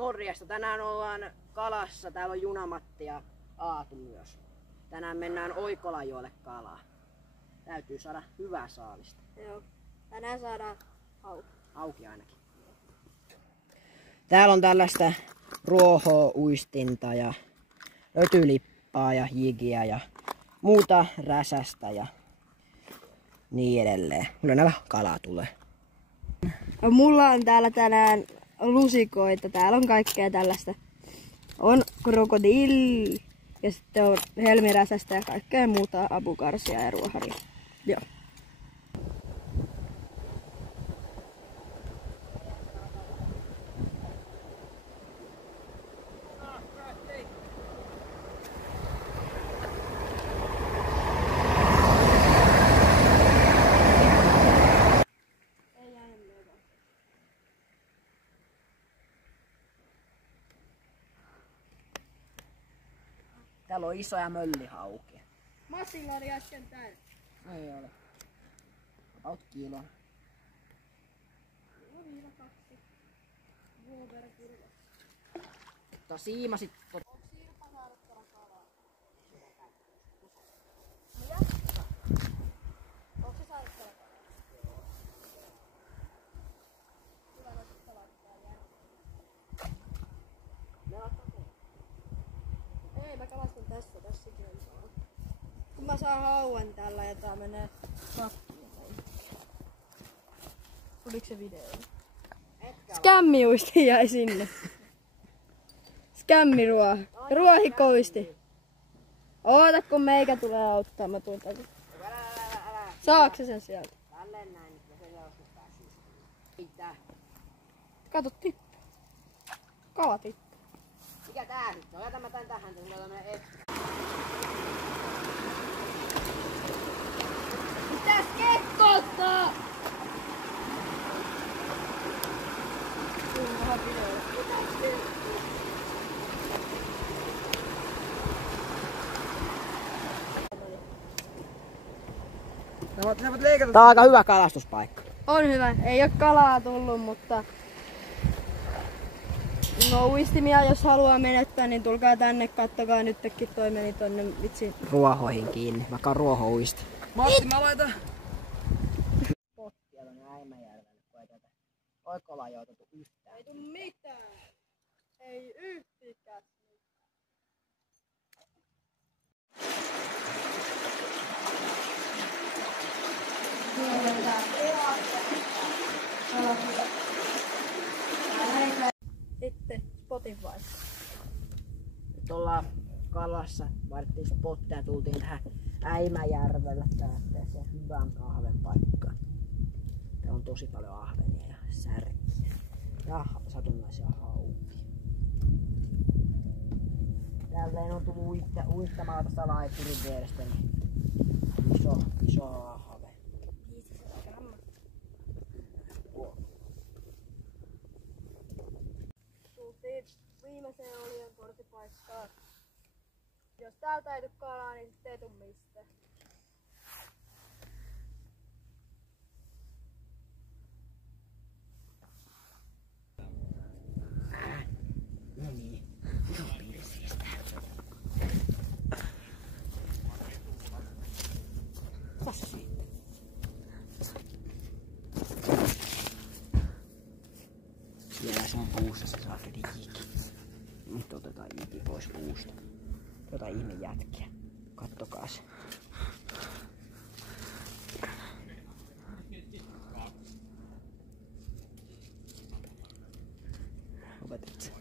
Morjesta. Tänään ollaan kalassa. Täällä on Junamatti ja Aatu myös. Tänään mennään Oikolajoelle kalaa. Täytyy saada hyvää saalista. Joo. Tänään saadaan hauki. Hauki ainakin. Täällä on tällaista ruoho-uistinta ja ötylippaa ja jigiä ja muuta räsästä ja niin edelleen. Kyllä näillä kalaa tulee. Mulla on täällä tänään lusikoita. Täällä on kaikkea tällaista. On krokodilli ja sitten on helmiräsästä ja kaikkea muuta, apukarsia ja ruoharia. Joo. Täällä on isoja möllihaukia. Massilla oli äsken täällä. Ei ole. About kilon. Mutta siimasit. Onko Sirpa saanut tuolla kalaa? Mitä? Onko se saanut tuolla kalaa? Hyvä noista laittaa järjestelmään. Ei, mä kalastan tässäkin on saa. Kun mä saan hauan tällä ja tää menee kattiin. Tuliko se video? Skämmiuisti jäi sinne. Ruohikoisti. Oota kun meikä tulee auttaa, mä tuun takaisin. Saatko se sen sieltä? Tälleen näin, ja se joskus pääsee. Mitä? Kato tippu. Kala tippu. Mikä tää nyt on? Jätän mä tän tähän, tulee tämmönen ekstra. Mitäs kekkottaa? Tää on aika hyvä kalastuspaikka. On hyvä. Ei oo kalaa tullut, mutta no uistimia jos haluaa menettää, niin tulkaa tänne, kattokaa nytkin toi meni tonne vitsi. Ruohoihin kiinni, vaikka on ruohouisti. Matti, mä laitan pottia tonne Äimäjärvelle, kun ei tätä Oikolajoita tuu yhtään. Ei tuu mitään. Ei yhtikään. Sitten Spotify. Nyt ollaan kalassa, vaihdettiin spottia ja tultiin tähän Äimäjärvelle tähteeseen hyvään ahven paikkaan. Täällä on tosi paljon ahvenia ja särkiä ja satunnaisia haukia. Tälleen on tullut uittamaan tästä laipurin vierestä niin iso ahve. 500 grammaa. Tultiin viimeiseen olion korsipaikkaan. Jos täältä ei tuu kalaa, niin sitten ei tuu mistään. No niin, se on pilsiistä. Tässä siitä. Siellä se on puussa, se saa kyllä jiki. Nyt otetaan jiki pois puusta. Jotain ihme jätkiä. Kattokaa se. Opetit se.